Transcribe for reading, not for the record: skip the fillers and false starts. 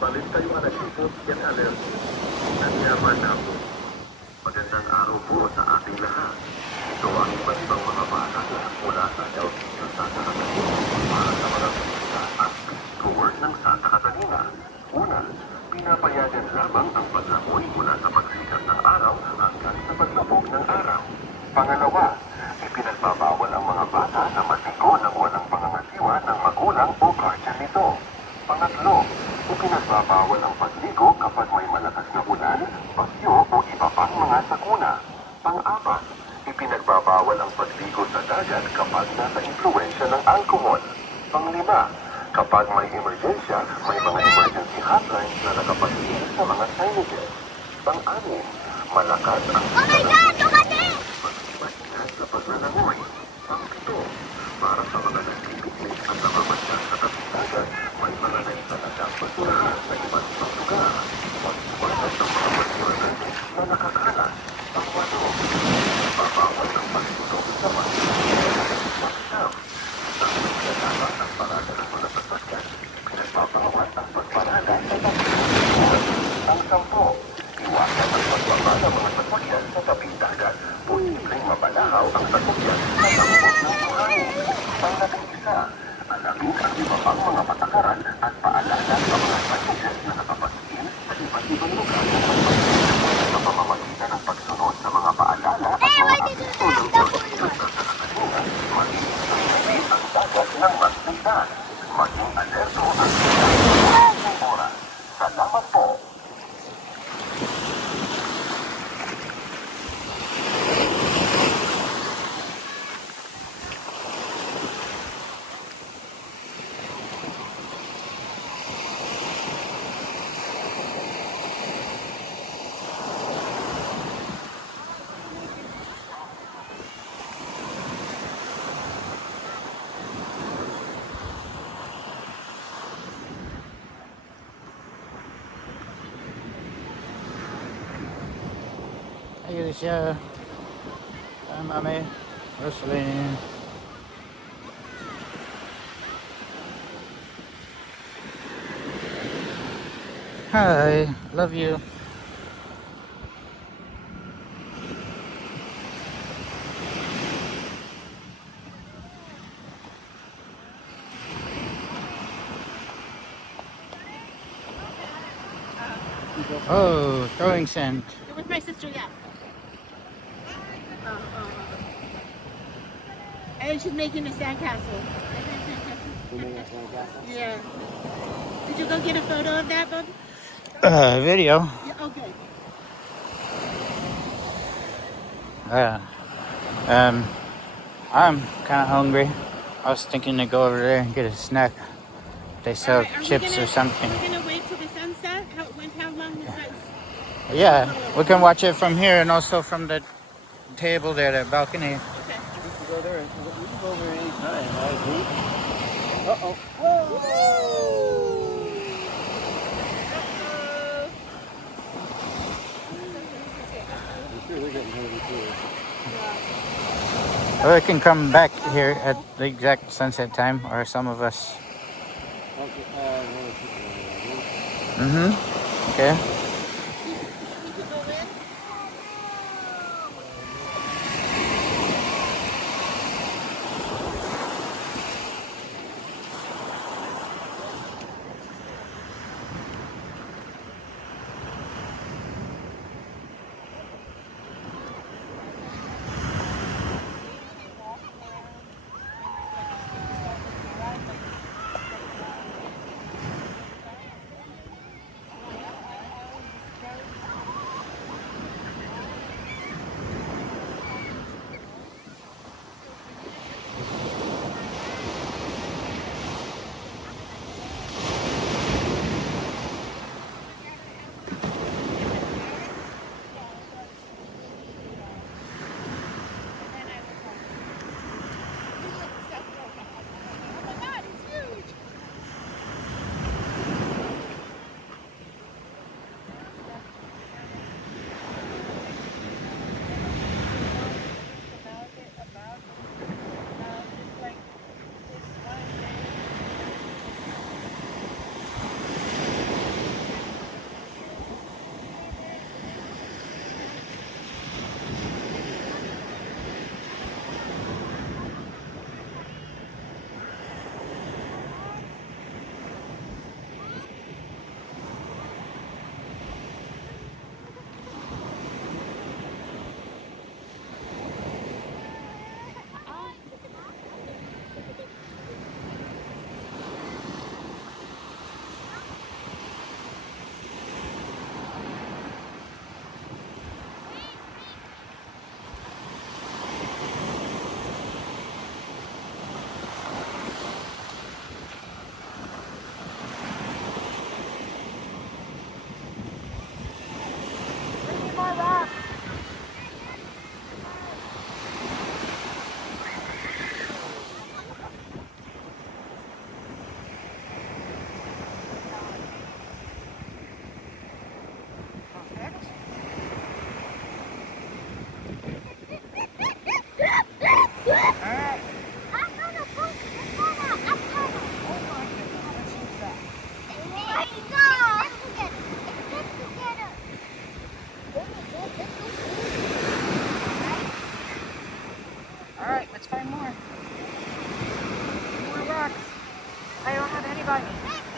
Palit kayo alipot yan alert. Nanyaman ako. Magandang araw po sa ating lahat. Ito ang iba't ibang mga bata mula sa LGU Santa Catalina para sa mga bisita at tour ng Santa Catalina. Una, pinapayagan lamang ang paglamoy mula sa pagsikat ng araw hanggang sa paglubog ng araw. Pangalawa, ipinagbabawal ang mga bata na masigo ng walang pangangasiwa ng magulang o guardian nito. Pangatlo, ipinagbabawal ang pagligo kapag may malakas na ulan, bagyo o iba pang mga sakuna. Pang-apat, ipinagbabawal ang pagligo sa dagat kapag nasa impluensya ng alkohol. Pang-lima, kapag may emergensya, may mga emergency hotlines na nakapatigil sa mga signages. Pang-anim, malakas ang Oh my God! Dumating! pag-iingat sa paglalangoy. Pang-pito, para sa mga nagpipiknik at namamadyan sa tabing-dagat, may mga naitalagang basurahan sa iba't ibang lugar. Pag-iwasan ng mga basurahan na nakakalat. Pang-walo, babawal ng pagsunog sa mga pang-siyam, ang pagkakala ng parada ng mga sasakyan, pinagbabawal ang pagparada sa tabing-dagat. Pang-sampo, iwasan ang pagbaba ng mga sasakyan sa tabing-dagat. Posibleng mabalahaw ang sasakyan sa tambot ng buhangin. Pang-labing-isa, alamin ang iba pang mga patakaran at paalala sa mga signages na nakapatigil sa iba't ibang lugar ng pagpapalit sa pamamagitan ng pagsunod sa mga paalala at mga abiso ng LGU sa Catalina, magiging ang dagat ng mas ligtas. Maging alerto at sa oras. Salamat po. Ayun siya. Mami, Roslyn. Hi, love you. Oh, throwing sand. You're with my sister, yeah. And she's making a sandcastle. Yeah. Did you go get a photo of that, Bob? Video. Yeah, okay. I'm kind of hungry. I was thinking to go over there and get a snack. They sell Alright, chips or something. We're gonna wait till the sunset. How long is that? Yeah, we can watch it from here and also from the table there, the balcony. Okay. We can go there. We can go over there anytime, right? Uh-oh. Whoa! I'm sure they're getting hungry too. Or we can come back here at the exact sunset time, or some of us. Okay, Okay. We could go in. funny.